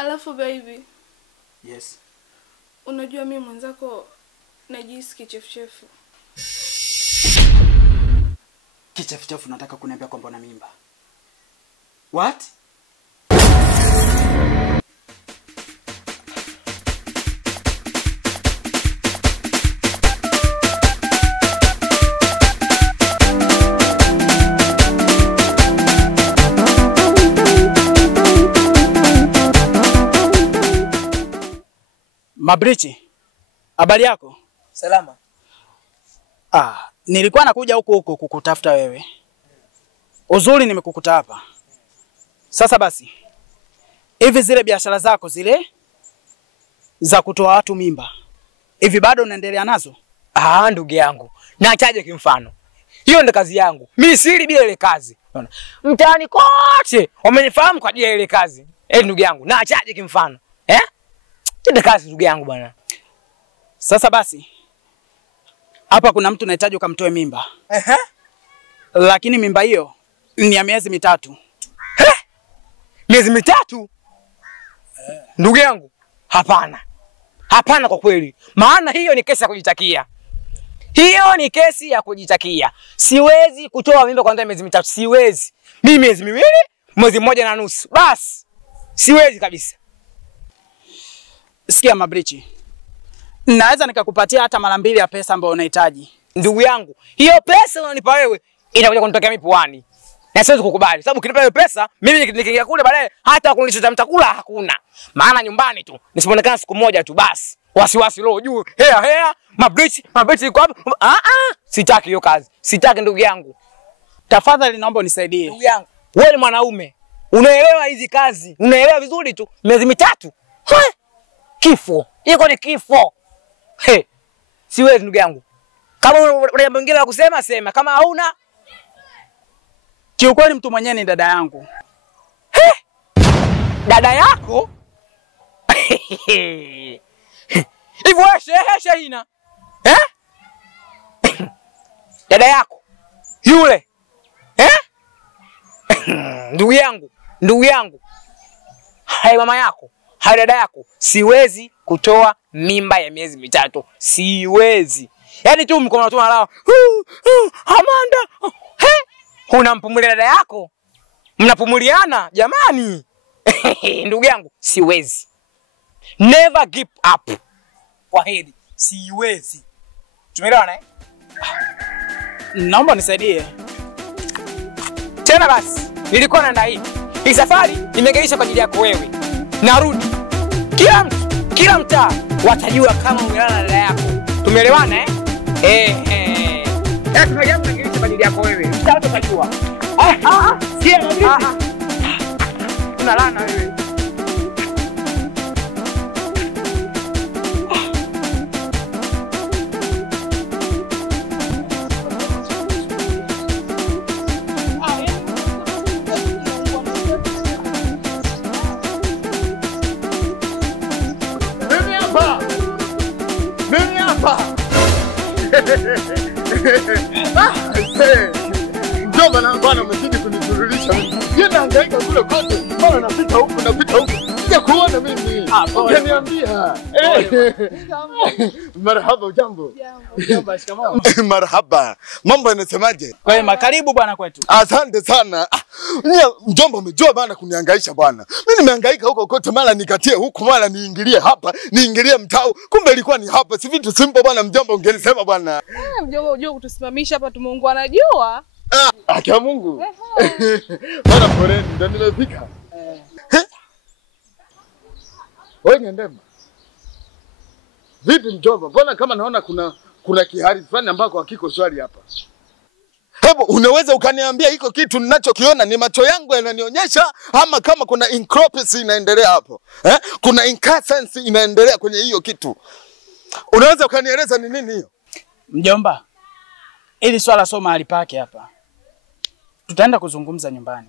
Alafu baby. Yes. Unajua mimi mwenzako najisikia kichefuchefu. Kichefuchefu nataka kuniambia kwamba una mimba. What? Mabrichi, habari yako? Salama. Nilikuwa nakuja huko kukutafuta wewe. Uzuri nimekukuta hapa. Sasa basi, hivi zile biashara zako zile za kutoa watu mimba, hivi bado unaendelea nazo? Ndugu yangu, naachaje kimfano? Hiyo ndo kazi yangu. Mimi siri bila ile kazi. Unaona? Mtaani kote wamenifahamu kwa ajili ya ile kazi. Ndugu yangu, naachaje kimfano? Ndio kazi ndugu yangu bwana. Sasa basi, hapa kuna mtu anahitaji ukamtoe mimba. Lakini mimba hiyo ni ya miezi 3. Miezi 3? Ndugu yangu, hapana. Hapana kwa kweli. Maana hiyo ni kesi ya kujitakia. Hiyo ni kesi ya kujitakia. Siwezi kutoa mimba kwa miezi 3. Siwezi. Mimi miezi 2, mwezi 1.5. Basi. Siwezi kabisa. Sikia Mabrichi. Naweza nikakupatia hata mara 2 ya pesa ambayo unahitaji. Ndugu yangu, hiyo pesa unanipa wewe inakuja kunitokea mimi puani. Na siwezi kukubali. Sababu ukinipa hiyo pesa, mimi nikiingia kule baadaye hata kunisha mtakula hakuna. Maana nyumbani tu, nisipoonekana siku moja tu basi. Wasiwasi roho juu. Hea, Mabrichi iko hapo. Sitaki hiyo kazi. Sitaki ndugu yangu. Tafadhali naomba unisaidie. Ndugu yangu, wewe ni mwanaume. Unaelewa hizi kazi. Unaelewa vizuri tu. Miezi 3. Kifo. Iko ni kifo. Siwezi ndugu yangu. Kama una jambo lingine la kusema sema, kama hauna. Kiukweli mtu mwenyewe ni dada yangu. Dada yako? Hivyo shehe ina. Dada yako. Yule. Ndugu yangu. Hai mama yako. Hai dada yako. Siwezi kutoa mimba ya miezi 3. Siwezi. Yaani tu mkono tu nalao. Amanda. Unampumulia dada yako? Mnapumuliana jamani. Ndugu yangu, siwezi. Never give up. Kwa heri, siwezi. Tumeelewana Naomba nisaidie. Tena basi, nilikuwa naenda hii. Hii safari nimegeisha kwa ajili yako wewe. Narudi. Kila mtaa watajua kama umelala na dada yako. Tumeelewana tunageisha kwa ajili yako wewe. Mtaa utajua. Unalala wewe. Mimi hapa. Mjomba na bwana umezidi kunizurulisha mimi. Yeye anahangaika kule kote. Bwana napita huku. Sija kuona mimi. Ungeniambia. Marhaba ujambo. Jambo shikamoo. Marhaba. Mambo yanasemaje? Kwema, karibu bwana kwetu. Asante sana. Mjomba umejua bana kunihangaisha bwana. Mimi nimehangaika huko kote, mara nikatie huku, mara niingilie hapa, niingilie mtao. Kumbe ilikuwa ni hapa. Si vitu simple bwana mjomba, ungenisema bwana. Mjomba unajua kutusimamisha hapa tumeungwa jua. Akia Mungu. Bwana poleni ndio nimefika. Wewe ndema. Vipi mjomba? Mbona kama naona kuna kihari fulani ambako hakiko shwari hapa. Hebu unaweza ukaniambia hiko kitu ninachokiona ni macho yangu yananionyesha ama kama kuna incropency inaendelea hapo? Kuna inconscience inaendelea kwenye hiyo kitu. Unaweza ukanieleza ni nini hiyo? Mjomba, ili swala sio mahali pake hapa. Tutaenda kuzungumza nyumbani.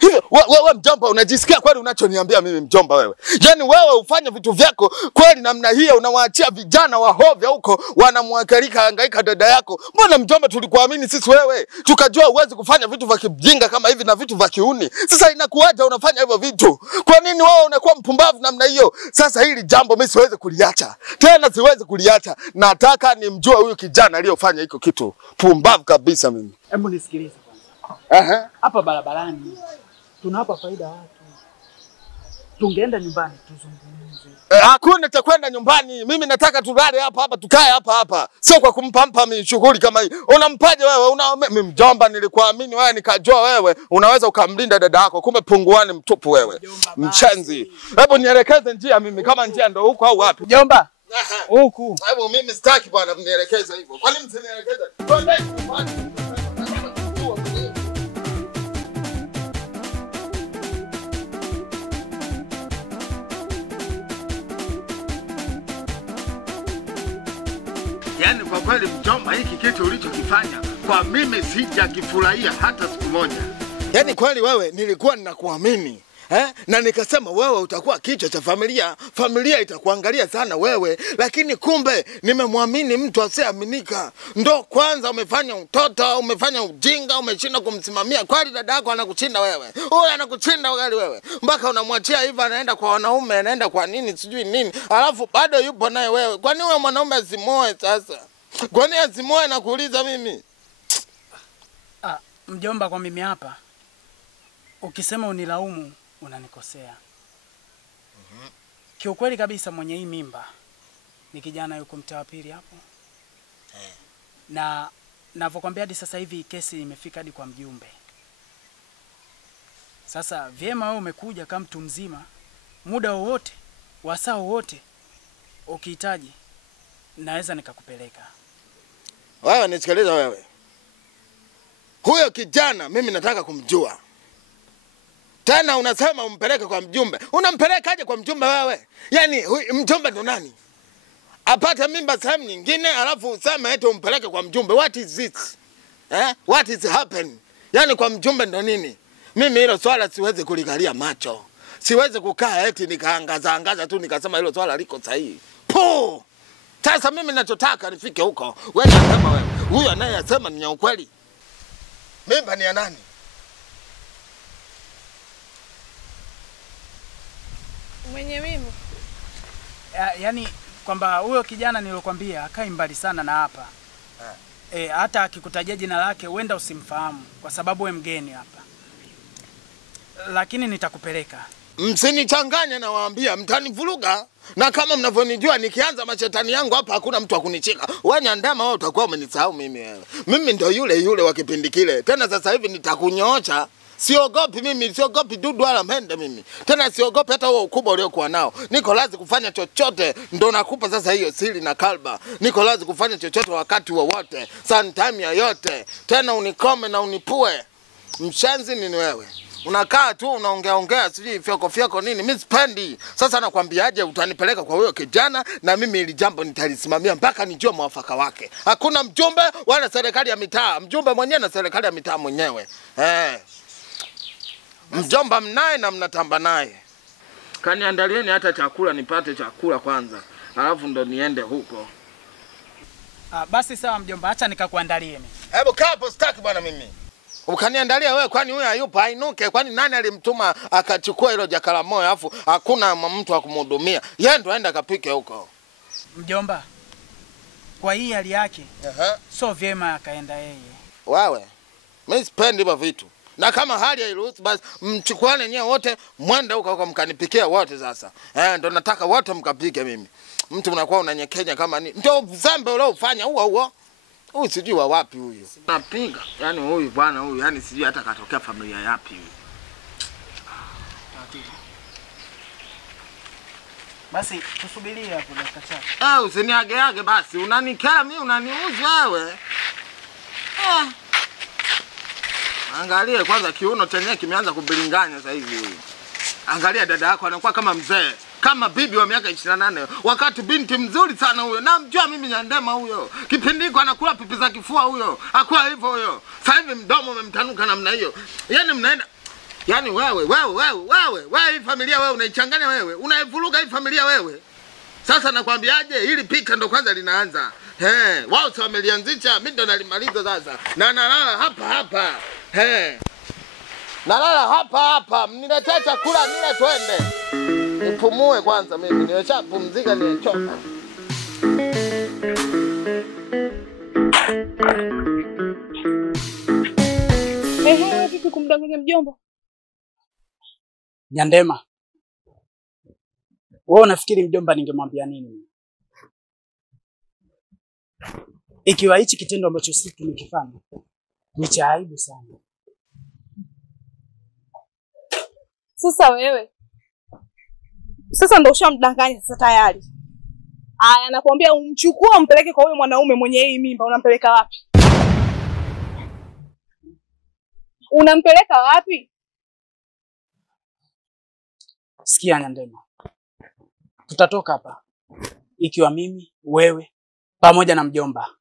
Hivi wewe mjomba unajisikia kweli unachoniambia mimi mjomba wewe? Yaani wewe ufanye vitu vyako kweli namna hiyo, unawaachia vijana wa hovya huko wanamwakalika hangaika dada yako. Mbona mjomba tulikuamini sisi wewe? Tukajua uwezi kufanya vitu vya kijinga kama hivi na vitu vya kiuni. Sasa inakuaje unafanya hivyo vitu? Kwa nini nini wewe unakuwa mpumbavu namna hiyo? Sasa hili jambo mimi siwezi kuliacha. Tena siwezi kuliacha. Nataka nimjue huyu kijana aliyofanya hiko kitu. Pumbavu kabisa mimi. Hebu nisikilize kwanza. Hapa barabarani tunapa faida watu. Tungeenda nyumbani tuzungumze. Hakuna cha kwenda nyumbani. Mimi nataka tulale hapa tukae hapa. Sio kwa kumpa mimi shughuli kama hii. Unampaje wewe? Mimi mjomba nilikuamini wewe nikajua wewe unaweza ukamlinda dada yako. Kumbe punguani mtupu wewe. Mchenzi. Hebu nielekeze njia mimi kama njia ndo huko au wapi? Mjomba. Huku. Hebu mimi sitaki bwana mnielekeze hivyo. Kwa nini msinielekeze? Twende nyumbani. Yaani kwa kweli mjomba, hiki kitu ulichokifanya kwa mimi sijakifurahia hata siku moja. Yaani kweli wewe nilikuwa ninakuamini. Na nikasema wewe utakuwa kichwa cha familia. Familia itakuangalia sana wewe. Lakini kumbe nimemwamini mtu asiyeaminika. Ndo kwanza umefanya utoto, umefanya ujinga, umeshinda kumsimamia. Kweli dada yako anakushinda wewe. Huyu anakushinda ugali wewe. Mpaka unamwachia hivi anaenda kwa wanaume, anaenda kwa nini sijui nini. Alafu bado yupo naye wewe. Kwa nini wewe mwanaume asimoe sasa? Kwa nini asimoe na kuuliza mimi? Mjomba, kwa mimi hapa ukisema unilaumu unanikosea. Kiukweli kabisa mwenye hii mimba ni kijana yuko mtaa wa pili hapo. Na navyokuambia hadi sasa hivi kesi imefika hadi kwa mjumbe. Sasa vyema wewe umekuja kama mtu mzima, muda wowote, wasaa wowote ukihitaji naweza nikakupeleka. Wewe nisikiliza wewe. Huyo kijana mimi nataka kumjua. Tena unasema umpeleke kwa mjumbe. Unampelekaje kwa mjumbe wewe? Yaani mjumbe ndo nani? Apate mimba sehemu nyingine alafu useme eti umpeleke kwa mjumbe. What is it? What is happening? Yaani kwa mjumbe ndo nini? Mimi hilo swala siwezi kulikalia macho. Siwezi kukaa eti nikaangaza tu nikasema hilo swala liko sahihi. Po! Sasa mimi ninachotaka nifike huko. Wewe unasema wewe. Huyu anayesema ni ukweli. Mimba ni ya nani? Mwenye mimba. Yaani kwamba huyo kijana nilokuambia akai mbali sana na hapa. Hata akikutajia jina lake huenda usimfahamu kwa sababu wewe mgeni hapa. Lakini nitakupeleka. Msinichanganye na waambia mtanivuruga. Na kama mnavyonijua nikianza mashetani yangu hapa hakuna mtu akunichika. Wewe nyandama wewe utakuwa umenisahau mimi wewe. Mimi ndio yule wa kipindi kile. Tena sasa hivi nitakunyoosha. Siogopi mimi, siogopi dudu wala mende mimi. Tena siogopi hata huo ukubwa uliokuwa nao. Niko lazi kufanya chochote, ndo nakupa sasa hiyo siri na kalba. Niko lazi kufanya chochote wakati wowote, sometime yoyote. Tena unikome na unipue. Mshenzi nini wewe? Unakaa tu unaongea sijui fyoko nini. Mimi sipendi. Sasa nakwambiaje utanipeleka kwa huyo kijana na mimi ili jambo nitalisimamia mpaka nijue mwafaka wake. Hakuna mjumbe wala serikali ya mitaa. Mjumbe mwenyewe na serikali ya mitaa mwenyewe. Mjomba mnaye na mnatamba naye. Kaniandalieni hata chakula nipate chakula kwanza. Alafu ndo niende huko. Basi sawa mjomba, acha nikakuandalie mimi. Hebu kaa hapo sitaki bwana mimi. Ukaniandalia wewe kwani huyu hayupo ainuke? Kwani nani alimtuma akachukua hilo jakala moyo alafu hakuna mtu akumhudumia? Yeye ndo aenda kapike huko. Mjomba, kwa hii hali yake, sio vyema akaenda yeye. Wewe, mimi sipendi hivyo vitu. Na kama hali hairuhusu basi mchukuane nyewe wote mwende huko mkanipikia wote sasa. Ndo nataka wote mkapike mimi. Mtu unakuwa unanyekenya kama nini? Ndio zambe ule ufanya huo. Huyu sijui wa wapi huyu. Napinga. Yaani huyu bwana huyu, yaani sijui hata katokea familia yapi huyu. Basi tusubirie hapo dakika chache. Usiniage basi. Unanikera mimi unaniuzi wewe. Angalia kwanza kiuno chenyewe kimeanza kubilinganya sasa hivi huyu. Angalia dada yako anakuwa kama mzee, kama bibi wa miaka 28. Wakati binti mzuri sana huyo. Namjua mimi Nyandema huyo. Kipindi hiko anakula pipi za kifua huyo. Hakuwa hivyo huyo. Sasa hivi mdomo umemtanuka namna hiyo. Yaani mnaenda yaani wewe hii familia wewe unaichanganya wewe. Unaivuruga hii familia wewe. Sasa nakwambiaje hili pika ndo kwanza linaanza. Wao sio wamelianzisha, mimi ndo nalimaliza sasa. Na nalala hapa. Nalala hapa hapa. Mniletee chakula nile twende. Nipumue kwanza mimi. Nimeshapumzika nimechoka. Wewe vipi kumdanganya mjomba? Nyandema, wewe unafikiri mjomba ningemwambia nini? Ikiwa hichi kitendo ambacho sisi tumekifanya ni cha aibu sana. Sasa ndio ushamdanganya sasa tayari. Aya, nakwambia umchukue umpeleke kwa huyo mwanaume mwenye hii mimba. Unampeleka wapi? Unampeleka wapi? Sikia Nyandema, tutatoka hapa ikiwa mimi, wewe pamoja na mjomba.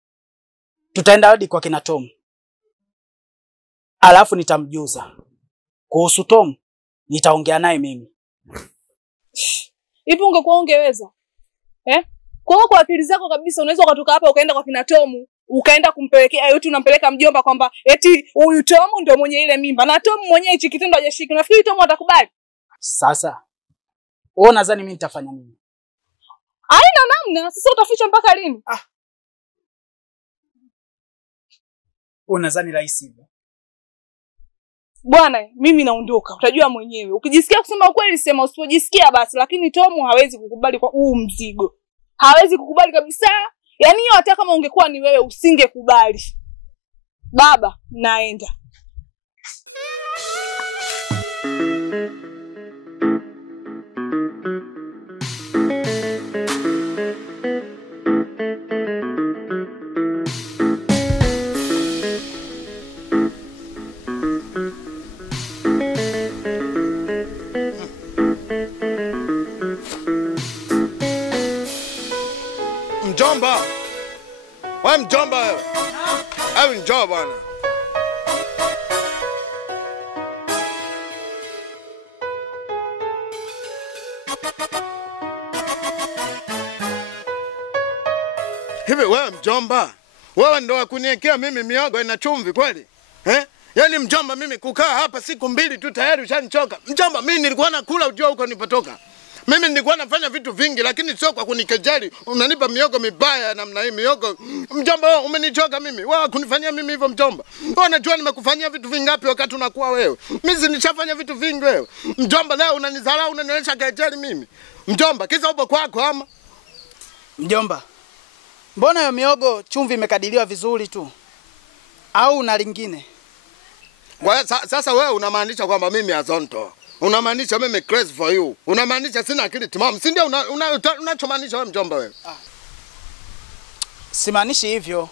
Tutaenda hadi kwa kina Tom. Alafu nitamjuza kuhusu Tom, nitaongea naye mimi. Hivi ungekuwa ungeweza? Kwa akili zako kabisa unaweza ukatoka hapa ukaenda kwa kina Tom, ukaenda kumpelekea yote, unampeleka mjomba kwamba eti huyu Tom ndio mwenye ile mimba. Na Tom mwenyewe hichi kitendo hajashiki. Nafikiri Tom atakubali? Sasa wewe unadhani mimi nitafanya nini? Haina namna, sasa utaficha mpaka lini? Unadhani rahisi hivyo? Bwana, mimi naondoka. Utajua mwenyewe. Ukijisikia kusema ukweli sema, usipojisikia basi, lakini Tom hawezi kukubali kwa huu mzigo. Hawezi kukubali kabisa. Yaani hiyo hata kama ungekuwa ni wewe usingekubali. Baba, naenda. Mjomba. Wewe mjomba wewe. Wewe njoo bwana. Hivi wewe mjomba, wewe ndo wakuniekea mimi miogo ina chumvi kweli? Yaani mjomba, mimi kukaa hapa siku 2 tu tayari ushanichoka. Mjomba, mimi nilikuwa nakula ujua huko nilipotoka. Mimi nilikuwa nafanya vitu vingi lakini sio kwa kunikejeli. Unanipa miogo mibaya namna hii miogo. Mjomba, wewe umenichoka mimi. Wewe kunifanyia mimi hivyo mjomba. Wewe unajua nimekufanyia vitu vingapi wakati unakuwa wewe? Mimi nishafanya vitu vingi wewe. Mjomba, leo unanidharau, unanionyesha kejeli mimi. Mjomba, kisa upo kwako ama? Mjomba, mbona hiyo miogo chumvi imekadiriwa vizuri tu? Au una lingine? Sasa wewe unamaanisha kwamba mimi azonto. Unamaanisha mimi crazy for you. Unamaanisha sina akili timamu. Si ndio unachomaanisha wewe mjomba wewe? Simaanishi hivyo.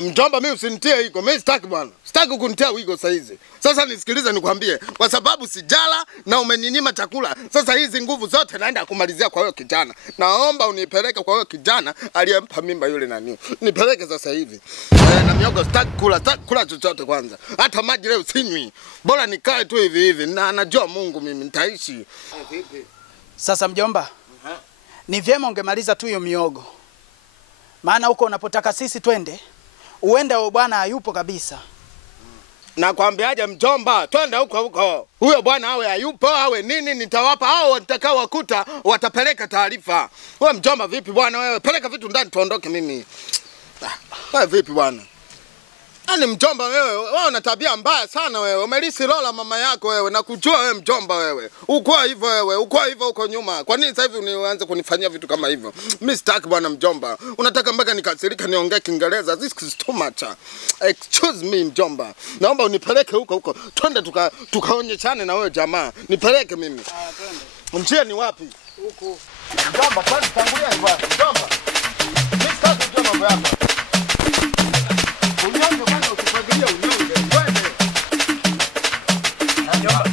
Mjomba, mimi usinitie higo. Mimi sitaki bwana. Sitaki kunitia higo saa hizi. Sasa nisikilize nikwambie. Kwa sababu sijala na umeninyima chakula. Sasa hizi nguvu zote naenda kumalizia kwa wewe kijana. Naomba unipeleke kwa wewe kijana aliyempa mimba yule nani. Nipeleke sasa hivi. Na miogo sitaki kula chochote kwanza. Hata maji leo sinywi. Bora nikae tu hivi hivi. Na najua Mungu mimi nitaishi. Sasa mjomba, ni vyema ungemaliza tu hiyo miogo. Maana huko unapotaka sisi twende, uende huyo bwana hayupo kabisa. Nakwambiaje mjomba, twende huko. Huyo bwana awe hayupo, awe nini, nitawapa hao nitakao wakuta watapeleka taarifa. Wewe mjomba vipi bwana wewe? Peleka vitu ndani tuondoke mimi. Wewe vipi bwana? Ani mjomba wewe una tabia mbaya sana wewe. Umelisi lola mama yako wewe na kujua wewe mjomba wewe. Uko hivyo wewe, uko hivyo uko nyuma. Kwa nini sasa hivi unaanza kunifanyia vitu kama hivyo? Mimi sitaki bwana mjomba. Unataka mpaka nikasirika niongee Kiingereza. This is too much. Excuse me mjomba. Naomba unipeleke huko. Twende tukaonyeshane na wewe jamaa. Nipeleke mimi. Twende. Njia ni wapi? Huko. Mjomba, kwani tangulia hivyo mjomba. Mimi sitaki kujua mambo yako. Unyonge bwana ukifagilia unyonge. Twende. Mjomba.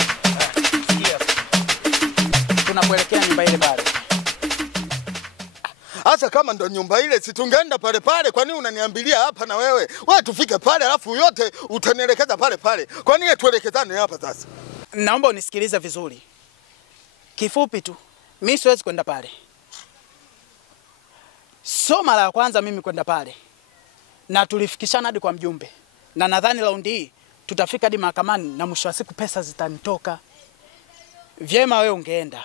Sikia. Tunakuelekea nyumba ile pale. Hasa kama ndo nyumba ile si tungeenda pale pale, kwa nini unaniambilia hapa na wewe? Wewe tufike pale alafu yote utanielekeza pale pale. Kwa nini tuelekezane hapa sasa? Naomba unisikilize vizuri. Kifupi tu, mimi siwezi kwenda pale. So mara ya kwanza mimi kwenda pale. Na tulifikishana hadi kwa mjumbe. Na nadhani raundi hii tutafika hadi mahakamani na mwisho wa siku pesa zitanitoka. Vyema wewe ungeenda.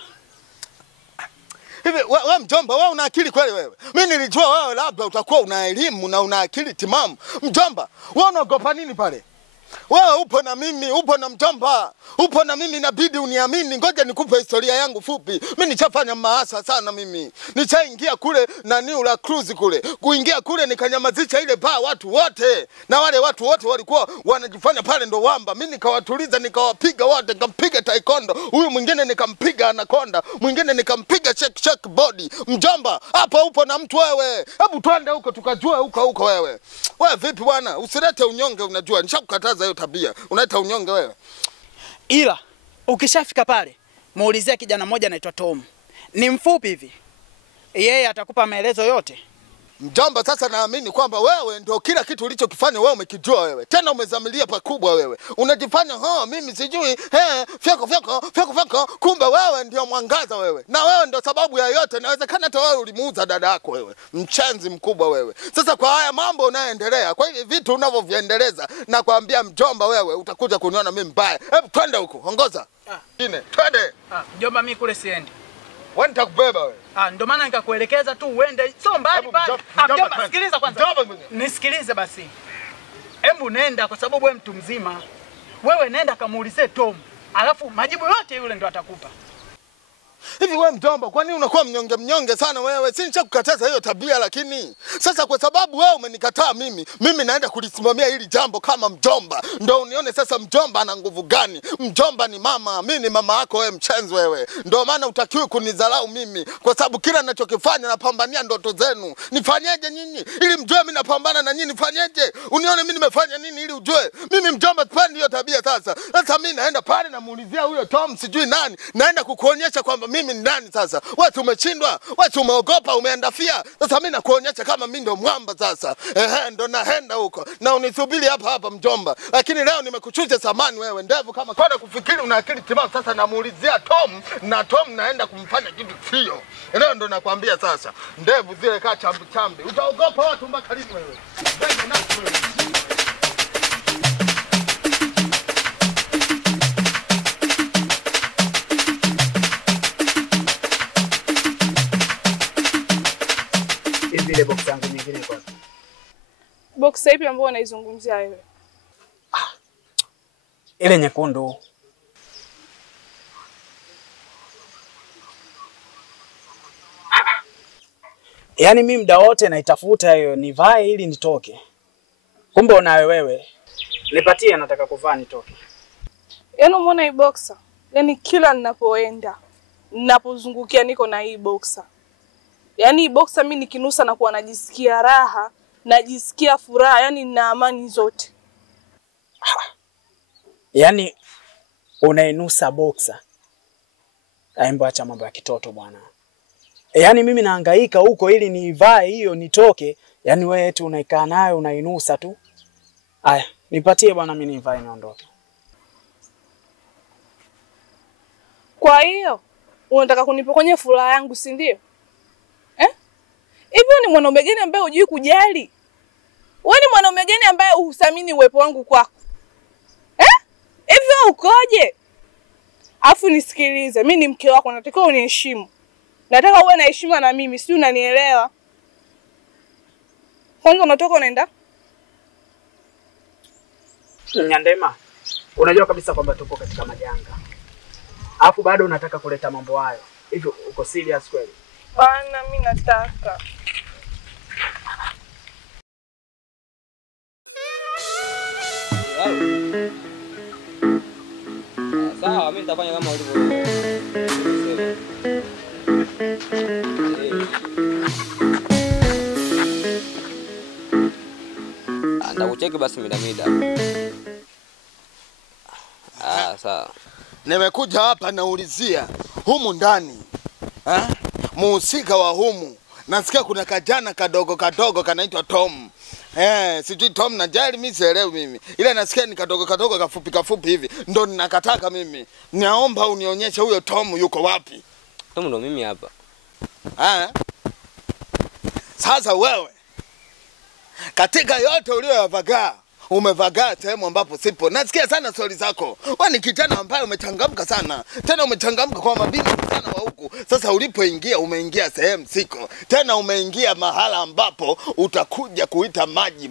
Hivi wewe mjomba, wewe una akili kweli wewe? Mimi nilijua wewe labda utakuwa una elimu na una akili timamu. Mjomba, wewe unaogopa nini pale? Wewe upo na mimi, upo na mjomba, upo na mimi, inabidi uniamini. Ngoja nikupe historia yangu fupi. Mimi nichafanya maasa sana mimi. Nichaingia kule na New La Cruz kule. Kuingia kule nikanyamazisha ile baa watu wote. Na wale watu wote walikuwa wanajifanya pale ndo wamba. Mimi nikawatuliza, nikawapiga wote, nikampiga taekwondo. Huyu mwingine nikampiga anaconda, mwingine nikampiga shake body. Mjomba, hapa upo na mtu wewe. Hebu twende huko tukajue huko wewe. Wewe vipi bwana? Usilete unyonge, unajua. Nishakukataza hiyo tabia. Unaita unyonge wewe. Ila ukishafika pale, muulizia kijana mmoja anaitwa Tom. Ni mfupi hivi. Yeye atakupa maelezo yote. Mjomba, sasa naamini kwamba wewe ndio kila kitu ulichokifanya wewe umekijua wewe. Tena umezamilia pakubwa wewe. Unajifanya mimi sijui, fyako. Kumbe wewe ndio mwangaza wewe. Na wewe ndio sababu ya yote. Inawezekana hata wewe ulimuuza dada yako wewe. Mchenzi mkubwa wewe. Sasa kwa haya mambo unayoendelea, kwa hivi vitu unavyoviendeleza, na kuambia mjomba wewe utakuja kuniona mimi mbaya. Hebu twende huko, ongoza. Twende. Mjomba mimi kule siendi. Wewe nitakubeba wewe. Ndio maana nikakuelekeza tu uende. Sio mbali pale. Mjomba, sikiliza kwanza. Nisikilize basi. Hebu nenda kwa sababu wewe mtu mzima. Wewe nenda kamuulize Tom. Alafu majibu yote yule ndo atakupa. Hivi wewe mjomba, kwa nini unakuwa mnyonge sana wewe? Si nishakukataza hiyo tabia, lakini sasa kwa sababu wewe umenikataa mimi naenda kulisimamia hili jambo kama mjomba. Ndio unione sasa mjomba ana nguvu gani? Mjomba ni mama, mimi ni mama yako wewe mchenzi wewe. Ndio maana utakiwi kunidharau mimi, kwa sababu kila ninachokifanya napambania ndoto zenu. Nifanyeje nyinyi ili mjue mimi napambana na nyinyi? Nifanyeje? Unione mimi nimefanya nini ili ujue? Mimi mjomba sipendi hiyo tabia sasa. Sasa mimi naenda pale namuulizia huyo Tom sijui nani. Naenda kukuonyesha kwamba mimi ni nani sasa. Wewe umeshindwa, wewe umeogopa, umeandafia. Sasa mimi nakuonyesha kama mimi ndo mwamba sasa. Ndo naenda huko. Na unisubiri hapa mjomba. Lakini leo nimekuchuja samani wewe ndevu kama kwenda kufikiri una akili timamu. Sasa namuulizia Tom na Tom naenda kumfanya kitu sio. Leo ndo nakwambia sasa. Ndevu zile kaa chambi. Utaogopa watu mpaka lini wewe? Wewe na wewe. Ile box yangu nyingine kwa. Box ipi ambayo unaizungumzia wewe? Ile nyekundu. Yaani mimi muda wote naitafuta hiyo nivae ili nitoke. Kumbe unayo wewe. Nipatie, nataka kuvaa nitoke. Yaani umeona hii boxer? Yaani kila ninapoenda, ninapozungukia niko na hii boxer. Yaani hii boxer mimi nikinusa na kuwa najisikia raha, najisikia furaha, yaani nina amani zote. Yaani unainusa boxer. Aimba acha mambo ya kitoto bwana. Yaani mimi nahangaika huko ili nivae hiyo nitoke, yaani wewe eti unaikaa nayo unainusa tu. Aya, nipatie bwana mimi nivae niondoke. Kwa hiyo unataka kunipokonya furaha yangu, si ndio? Hivi ni mwanaume gani ambaye hujui kujali? Wewe ni mwanaume gani ambaye uhuthamini uwepo wangu kwako? Hivi ukoje? Afu nisikilize, mimi ni mke wako, natakiwa uniheshimu. Nataka uwe na heshima na mimi, si unanielewa? Kwanza unatoka unaenda? Nyandema, unajua kabisa kwamba tupo katika majanga. Alafu bado unataka kuleta mambo hayo. Hivi uko serious kweli? Bana, mimi nataka. Sawa, mimi nitafanya kama ulivyo. Ndakucheki basi mida. Sawa. Nimekuja hapa naulizia humu ndani. Muhusika wa humu. Nasikia kuna kajana kadogo kanaitwa Tom. Sijui Tom na Jerry mimi sielewi mimi. Ile nasikia ni kadogo kafupi hivi. Ndo ninakataka mimi. Naomba unionyeshe huyo Tom yuko wapi. Tom ndo mimi hapa. Sasa wewe katika yote uliyoyavagaa Umevagaa sehemu ambapo sipo. Nasikia sana stori zako. Wewe ni kijana ambaye umechangamka sana. Tena umechangamka kwa mabinti sana wa huku. Sasa ulipoingia umeingia sehemu siko. Tena umeingia mahala ambapo utakuja kuita maji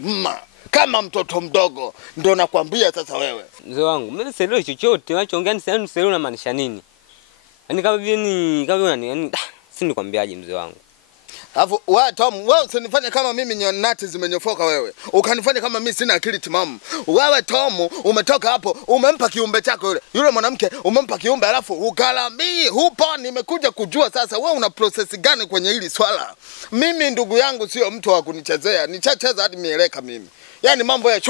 kama mtoto mdogo. Ndio nakwambia sasa wewe. Mzee wangu, mimi sielewi chochote. Unachoongea ni sielewi unamaanisha nini? Yaani kama vile si nikwambiaje mzee wangu. Alafu wewe Tom, wewe usinifanye kama mimi nati zimenyofoka wewe. Ukanifanya kama mimi sina akili timamu. Wewe Tom, umetoka hapo, umempa kiumbe chako yule. Yule mwanamke umempa kiumbe alafu ukalamii. Hupo nimekuja kujua sasa wewe una process gani kwenye hili swala. Mimi ndugu yangu sio mtu wa kunichezea. Nichacheza hadi mieleka mimi. Yaani mambo ya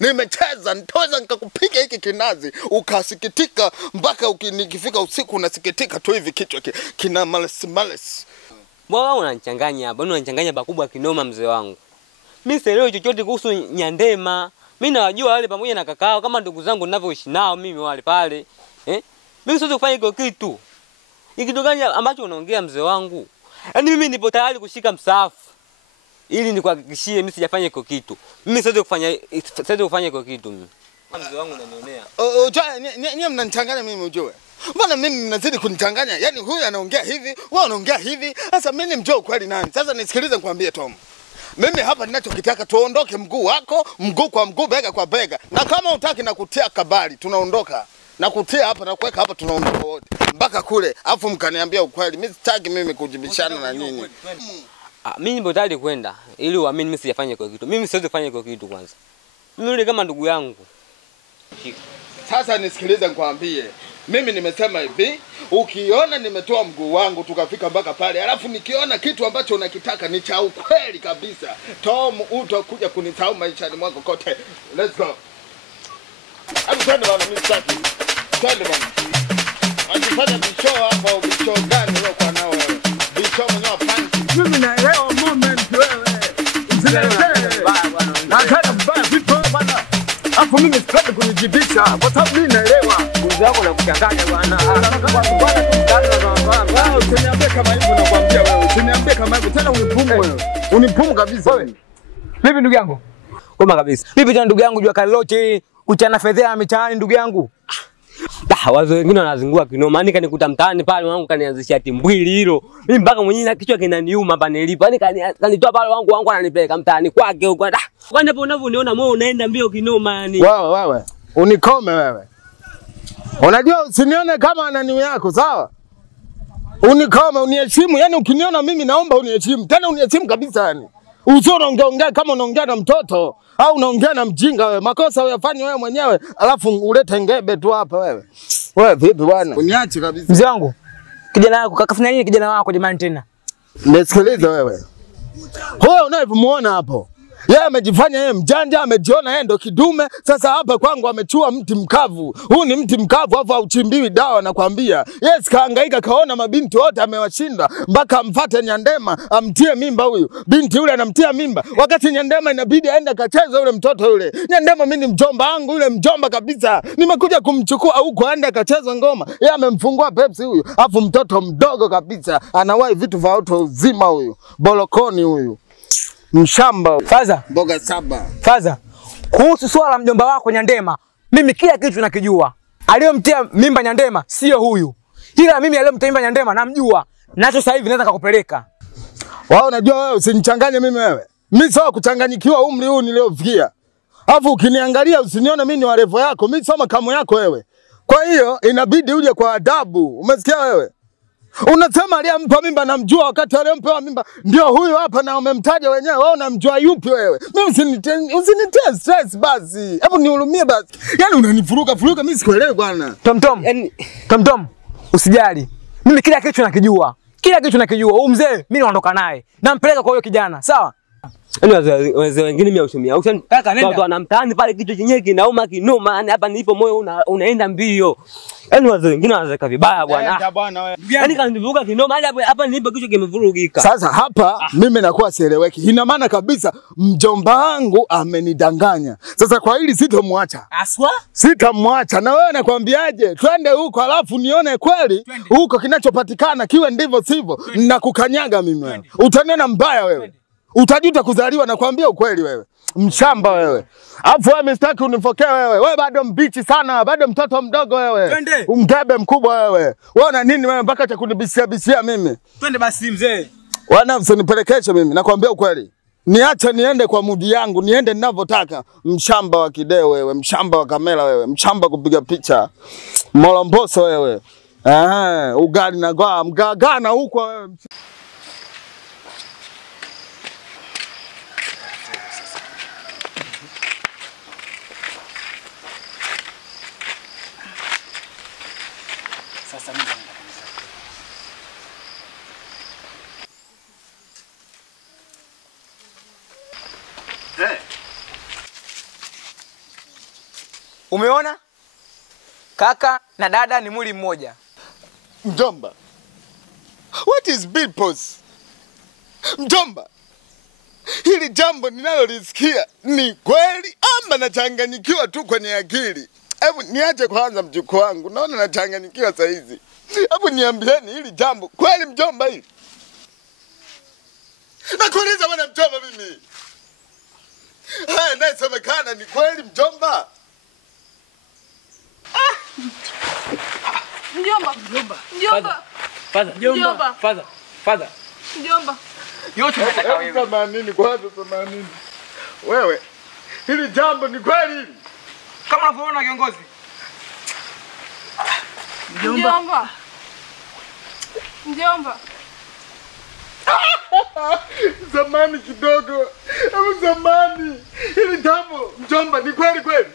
nimecheza, nitaweza nikakupiga hiki kinazi, ukasikitika mpaka nikifika usiku unasikitika tu hivi kichwa kina males. Mbona unanichanganya hapa? Unanichanganya bakubwa kinoma mzee wangu. Mimi sielewi chochote kuhusu Nyandema. Mimi nawajua wale pamoja na kakao kama ndugu zangu ninavyoishi nao mimi wale pale. Mimi siwezi kufanya hiyo kitu. Ni kitu gani ambacho unaongea mzee wangu? Yaani mimi nipo tayari kushika msaafu ili nikuhakikishie mimi sijafanya hiyo kitu. Mimi siwezi kufanya hiyo kitu mimi. Mzee wangu unanionea. Nyie mnanichanganya mimi ujue. Mbona mimi mnazidi kunichanganya? Yaani huyu anaongea hivi, wewe unaongea hivi. Sasa mimi mjue ukweli nani? Sasa nisikilize nikwambie Tom. Mimi hapa ninachokitaka tuondoke mguu wako, mguu kwa mguu, bega kwa bega. Na kama utaki na kutia kabali, tunaondoka. Na kutia hapa na kuweka hapa tunaondoka wote. Mpaka kule, afu mkaniambia ukweli. Mimi sitaki mimi kujibishana na nyinyi. Mimi nipo tayari kwenda ili uamini mimi sijafanya hiyo kitu. Mimi siwezi kufanya hiyo kitu kwanza. Mimi yule kama ndugu yangu. Sasa nisikilize nikwambie. Mimi nimesema hivi, ukiona nimetoa mguu wangu tukafika mpaka pale, alafu nikiona kitu ambacho unakitaka ni cha ukweli kabisa, Tom, utakuja kunisahau maishani mwako kote. Let's go. Hebu twende bwana, mimi sitaki. Twende bwana. Akifanya bicho hapa, bicho gani wewe kwa nao wewe? Bicho mwenyewe fancy. Mimi naelewa moment wewe. Usielewe bwana. Na kana mbaya vipi bwana? Hapo mimi sitaki kunijibisha kwa sababu mimi naelewa. Nguvu yako na kuchanganya bwana. Usiniambie kama hivyo nakwambia wewe. Usiniambie kama hivyo tena unipumu wewe. Unipumu kabisa wewe. Vipi ndugu yangu? Koma kabisa. Vipi tena ndugu yangu jua kali lote kuchana fedha mitaani ndugu yangu? Wazo wengine wanazingua kinoma. Yaani kanikuta mtaani pale wangu kanianzishia timbwili hilo. Mimi mpaka mwenyewe na kichwa kinaniuma hapa nilipo. Yaani kanitoa pale wangu ananipeleka mtaani kwake huko. Kwani hapo unavyoniona moyo unaenda mbio kinoma yani. Wewe. Unikome wewe. Unajua usinione kama anani yako, sawa? Unikome, uniheshimu. Yaani ukiniona mimi naomba uniheshimu. Tena uniheshimu kabisa yani. Usio unaongea kama unaongea na mtoto au unaongea na mjinga wewe. Makosa uyafanye wewe mwenyewe, alafu ulete ngebe tu hapa wewe. Wewe vipi bwana? Uniache kabisa. Mzee wangu. Kijana wako kakafanya nini kijana wako jamani tena? Nisikilize wewe. Huyo unayemuona hapo. Yeye amejifanya yeye mjanja, amejiona yeye ndo kidume. Sasa hapa kwangu amechua mti mkavu. Huu ni mti mkavu hapo hauchimbiwi dawa nakwambia. Yes, kahangaika kaona mabinti wote amewashinda mpaka amfuate Nyandema amtie mimba huyu. Binti yule anamtia mimba. Wakati Nyandema inabidi aende kacheze yule mtoto yule. Nyandema mimi ni mjomba wangu yule mjomba kabisa. Nimekuja kumchukua huko aende akacheze ngoma. Yeye amemfungua Pepsi huyu. Alafu mtoto mdogo kabisa anawahi vitu vya watu uzima huyu. Bolokoni huyu. Mshamba. Faza. Mboga 7. Faza. Kuhusu swala mjomba wako Nyandema, mimi kila kitu nakijua. Aliyomtia mimba Nyandema sio huyu. Ila mimi aliyomtia mimba Nyandema namjua. Nacho sasa hivi naweza kukupeleka. Wao unajua wewe usinichanganye mimi wewe. Mimi sawa kuchanganyikiwa umri huu niliofikia. Alafu ukiniangalia usinione mimi ni wa level yako. Mimi soma kamo yako wewe. Kwa hiyo inabidi uje kwa adabu. Umesikia wewe? Unasema aliyempa mimba namjua wakati aliyempa mimba ndio huyu hapa na umemtaja wenyewe. Wewe unamjua yupi wewe? Mimi usinitie stress basi. Hebu nihurumie basi. Yaani unanifuruka mimi sikuelewi bwana. Tom, usijali. Mimi kila kitu nakijua. Huyu mzee mimi naondoka naye. Nampeleka kwa huyo kijana, sawa? Yaani wazee wengine mimi aushumia. Kaka nenda. Watu wanamtaani pale kichwa chenyewe kinauma kinoma. Yaani hapa nilipo moyo unaenda mbio. Yaani wazee wengine wanazeka vibaya bwana. Yaani kanivuruga kinoma. Yaani hapa nilipo kichwa kimevurugika. Sasa hapa mimi nakuwa sieleweki. Ina maana kabisa mjomba wangu amenidanganya. Sasa kwa hili sitomwacha. Aswa? Sitamwacha. Na wewe nakwambiaje? Twende huko alafu nione kweli huko kinachopatikana kiwe ndivyo sivyo. Nakukanyaga mimi wewe. Utaniona mbaya wewe. Utajuta kuzaliwa, nakwambia ukweli wewe. Mshamba wewe. Alafu wewe mistaki unifokee wewe. Wewe bado mbichi sana, bado mtoto mdogo wewe. Twende. Umtebe mkubwa wewe. Wewe una nini wewe mpaka cha kunibishia mimi? Twende basi mzee. Wana usinipelekeshe mimi, nakwambia ukweli. Niache niende kwa mudi yangu, niende ninavyotaka. Mshamba wa kideo wewe, mshamba wa kamera wewe, mshamba kupiga picha. Molomboso wewe. Ugali na goa, mgagana huko wewe. Sasa mimi Umeona? Kaka na dada ni mwili mmoja. Mjomba. What is Billboss? Mjomba. Hili jambo ninalolisikia ni kweli ama nachanganyikiwa tu kwenye akili? Hebu niache kwanza mjukuu wangu. Naona nachanganyikiwa saa hizi. Hebu niambieni hili jambo kweli mjomba hili? Nakuuliza bwana mjomba mimi. Haya nasemekana ni kweli mjomba? Mjomba. Mjomba. Father. Mjomba. Yote nataka wewe. 80 kwanza 80. Wewe. Hili jambo ni kweli hili? Kama unavyoona kiongozi. Mjomba. Mjomba. Zamani kidogo. Hebu zamani. Hili jambo mjomba ni kweli kweli?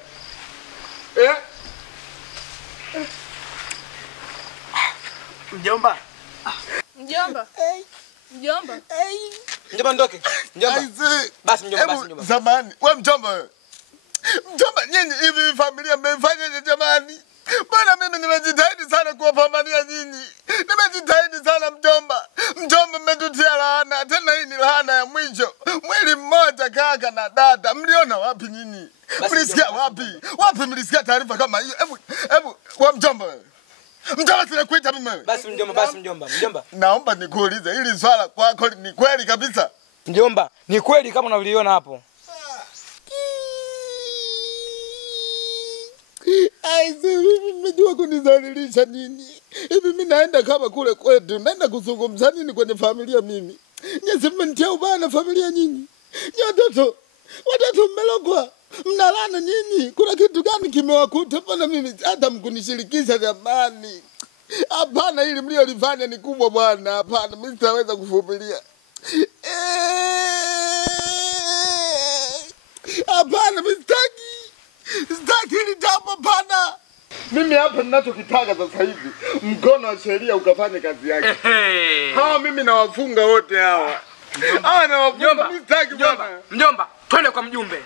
Mjomba. Mjomba. Mjomba. Mjomba ndoke. Mjomba. Basi mjomba. Zamani. Wewe mjomba wewe. Mjomba nyinyi hivi familia mmefanya jamani? Bwana mimi nimejitahidi sana kuwapambania nyinyi. Nimejitahidi sana mjomba. Mjomba mmetutia laana. Tena hii ni laana ya mwisho. Mwili mmoja kaka na dada. Mliona wapi nyinyi? Mlisikia wapi? Wapi mlisikia taarifa kama hiyo? Hebu wa mjomba wewe. Mjomba sinakuita mimi wewe. Basi mjomba. Naomba nikuulize hili swala kwako ni kweli kabisa? Mjomba, ni kweli kama unavyoiona hapo. Mimi mmejua kunizalilisha nini? Hivi mimi naenda kama kule kwetu, naenda kuzungumza nini kwenye familia mimi? Nyinyi mmenitia ubaya na familia nyinyi. Watoto mmelogwa. Mnalana nyinyi. Kuna kitu gani kimewakuta? Bwana mimi hata mkunishirikisha jamani. Hapana, hili mliolifanya ni kubwa bwana. Hapana, mimi sitaweza kuvumilia. Hapana, mimi sitaki hili jambo pana. Mimi hapa ninachokitaka sasa hivi, mkono wa sheria ukafanye kazi yake. Hawa mimi nawafunga wote hawa. Nawafunga, mimi sitaki bwana. Mjomba, twende kwa mjumbe.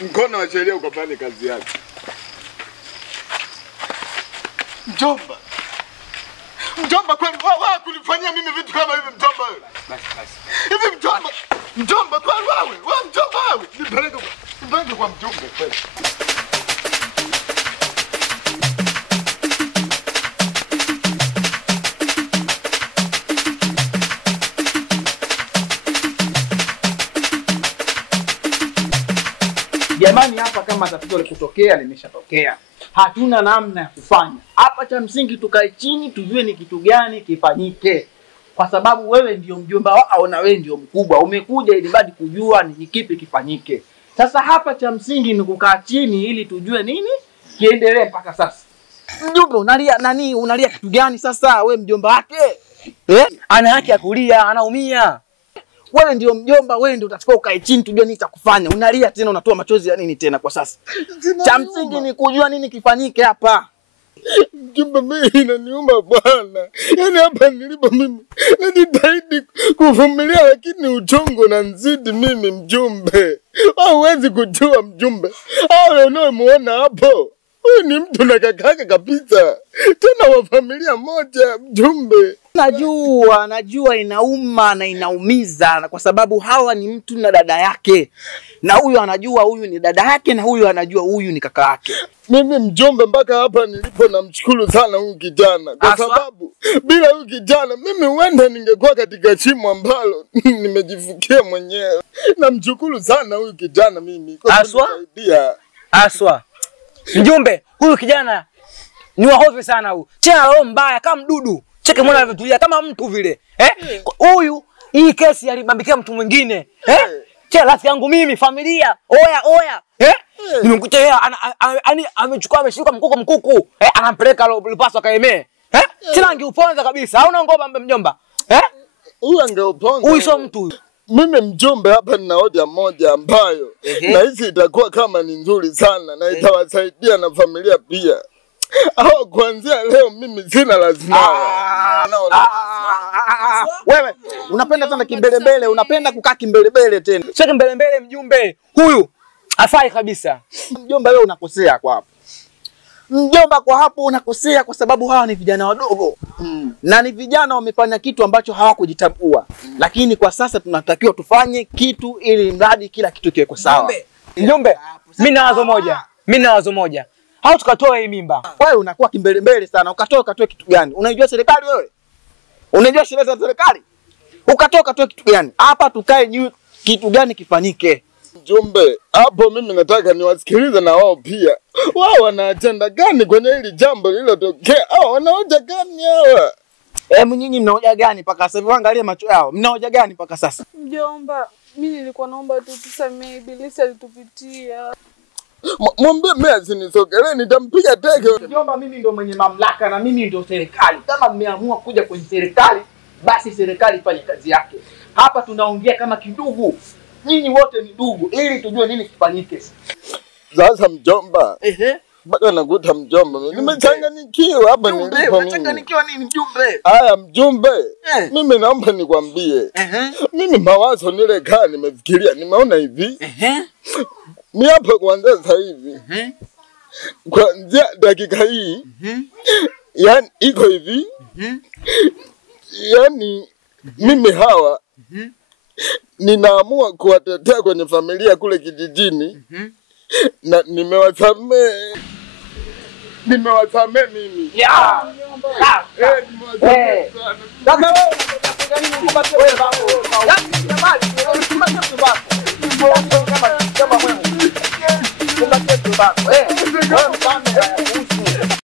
Mkono wa sheria ukafanye kazi yake. Mjomba kwani wewe kunifanyia mimi vitu kama hivi mjomba wewe? Basi. Hivi mjomba kwani wewe mjomba wewe? Nipeleke kwa mjumbe kweli. Jamani, hapa kama tatizo likutokea limeshatokea. Hatuna namna ya kufanya. Hapa cha msingi tukae chini tujue ni kitu gani kifanyike. Kwa sababu wewe ndio mjomba wao na wewe ndio mkubwa. Umekuja ili badi kujua ni kipi kifanyike. Sasa hapa cha msingi ni kukaa chini ili tujue nini kiendelee mpaka sasa. Mjomba unalia kitu gani sasa? Wewe mjomba wake? Ana haki ya kulia, anaumia. Wewe ndio mjomba, wewe ndio utachukua ukae chini tujue nini cha kufanya. Unalia tena unatoa machozi ya nini tena kwa sasa? Cha msingi ni kujua nini kifanyike hapa. Mjomba mimi inaniuma bwana. Yaani hapa nilipo mimi najitahidi kuvumilia lakini uchungu unanizidi mimi mjumbe. Huwezi kujua mjumbe. Hao unaomuona hapo. Huyu ni mtu na kakake kabisa, tena wa familia moja, mjumbe. Najua inauma na inaumiza, na kwa sababu hawa ni mtu na dada yake, na huyu anajua huyu ni dada yake, na huyu anajua huyu ni kaka yake. Mimi mjombe, mpaka hapa nilipo namshukuru sana huyu kijana, kwa sababu bila huyu kijana mimi huenda ningekuwa katika shimo ambalo nimejifukia mwenyewe. Namshukuru sana huyu kijana mimi kwa kunisaidia. Aswa. Mjumbe, huyu kijana ni wahofu sana huyu. Tena roho mbaya kama mdudu. Cheke mwana anavyotulia kama mtu vile. Huyu hii kesi alibambikia mtu mwingine. Tena rafiki yangu mimi, familia. Oya. Nimekuta yeye amechukua ameshika mkuku. Anampeleka Lupaso akaemee. Tena angeuponza kabisa. Hauna ngoma mjomba. Huyu angeuponza. Huyu sio mtu. Mimi mjumbe, hapa nina hoja moja ambayo na hizi itakuwa kama ni nzuri sana na itawasaidia na familia pia. Kuanzia leo mimi sina lazima. Wewe unapenda sana kimbelembele, unapenda kukaa kimbelembele tena. Sio kimbelembele mjumbe. Huyu afai kabisa. Mjomba, wewe unakosea kwa hapo. Mjomba, kwa hapo unakosea kwa sababu hawa ni vijana wadogo. Na ni vijana wamefanya kitu ambacho hawakujitambua. Lakini kwa sasa tunatakiwa tufanye kitu ili mradi kila kitu kiwe sawa. Mjumbe, mimi na wazo moja. Hao tukatoa hii mimba. Wewe unakuwa kimbelembele sana. Ukatoe kitu gani? Unajua serikali wewe? Unajua sheria za serikali? Ukatoe kitu gani? Hapa tukae juu kitu gani kifanyike. Mjumbe, hapo mimi nataka niwasikilize na wao pia. Wao wana agenda gani kwenye hili jambo lililotokea? Wana hoja gani hawa? Nyinyi mna hoja gani mpaka sasa hivi? Angalia macho yao. Mna hoja gani mpaka sasa? Mjomba, mimi nilikuwa naomba tu tusamee, Ibilisi alitupitia. Mwambie mimi asinisogelee, nitampiga teke. Mjomba, mimi ndio mwenye mamlaka na mimi ndio serikali. Kama mmeamua kuja kwenye serikali, basi serikali ifanye kazi yake. Hapa tunaongea kama kidugu. Nyinyi wote ni ndugu, ili tujue nini kifanyike. Sasa mjomba. Bado nakuta mjomba. Nimechanganyikiwa hapa nilipo mimi. Unachanganyikiwa nini mjumbe? Haya mjumbe. Mimi naomba nikwambie. Mimi mawazo nile kaa nimefikiria, nimeona hivi. Mimi hapa kuanzia sasa hivi. Kuanzia dakika hii. Yaani iko hivi. Yaani mimi hawa ninaamua kuwatetea kwenye familia kule kijijini. Na nimewasamee mimi. Sasa wewe unataka nini?